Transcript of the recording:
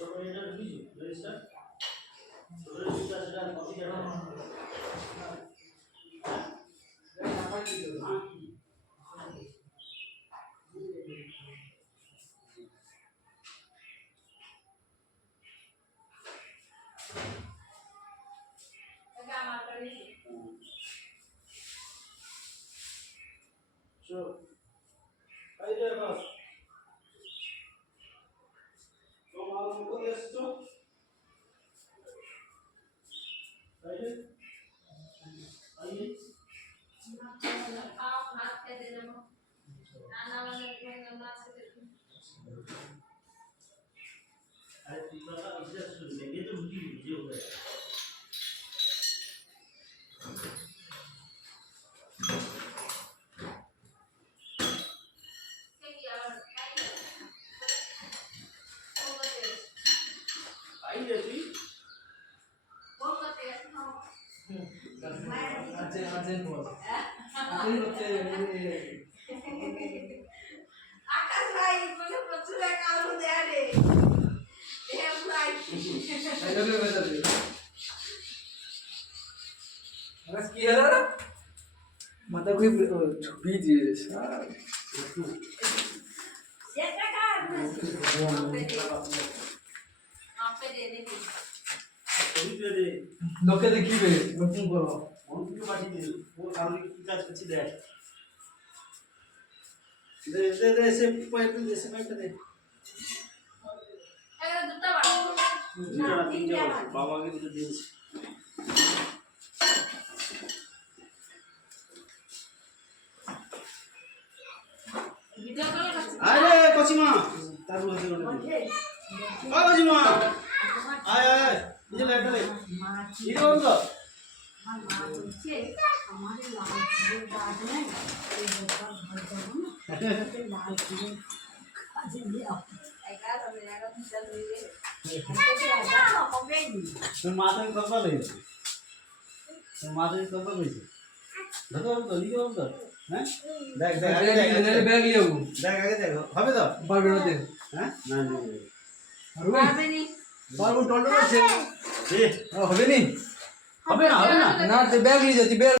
ছোট এটা বুঝি রেজিস্টার ছোট রেজিস্টার সেটা কপি করতে নাম্বার দিয়ে দাও এটা আমার করে চো এই যে বাস তো মাল মুখে এসছো आइए आइए आप हाथ के दे दो नाना वाला के नाना से दे दो अरे तीसरा का इसे सुन लेंगे तो मुझे मुझे हो गया आइए जी अर्जेंट बोल अर्जेंट बच्चे आकाश भाई बोले प्रचुर काम दे रे ए भाई हेलो बेटा दे बस की है ना मतलब कोई छुपी दिए यार ये का आप पे दे दे লোকে দেখিবে নতুন করো অন্যকে পাঠিয়ে দিল ও সামনে কি কাজ করছি দেখ দে দে দে সে পাইপ দে সে পাইপ দে এই দুটো বাড়ি তিনটা বাবাকে দুটো দিয়েছি ভিডিও কলে করছি আরে কচিমা তার বলতে বলতে ও কচিমা আয় আয় ये लाइट ले ये कौन सा हां मां बच्चे हमारे लाल की बात है ये बहुत भरपूर है लाल की आज ये आएगा तो मेरा तो चल रही है तो आएगा तो बेबी तो माता ने कब ले तो माता ने कब ले देखो तो लियो तो हैं देख देख आगे देख बैग लियो देख आगे देख হবে তো পারবে না দেখ হ্যাঁ না না পারবে নি বাবু টন্ডো আছে এ হবে নি হবে না না ব্যাগ নিয়ে যাচ্ছি ব্যাগ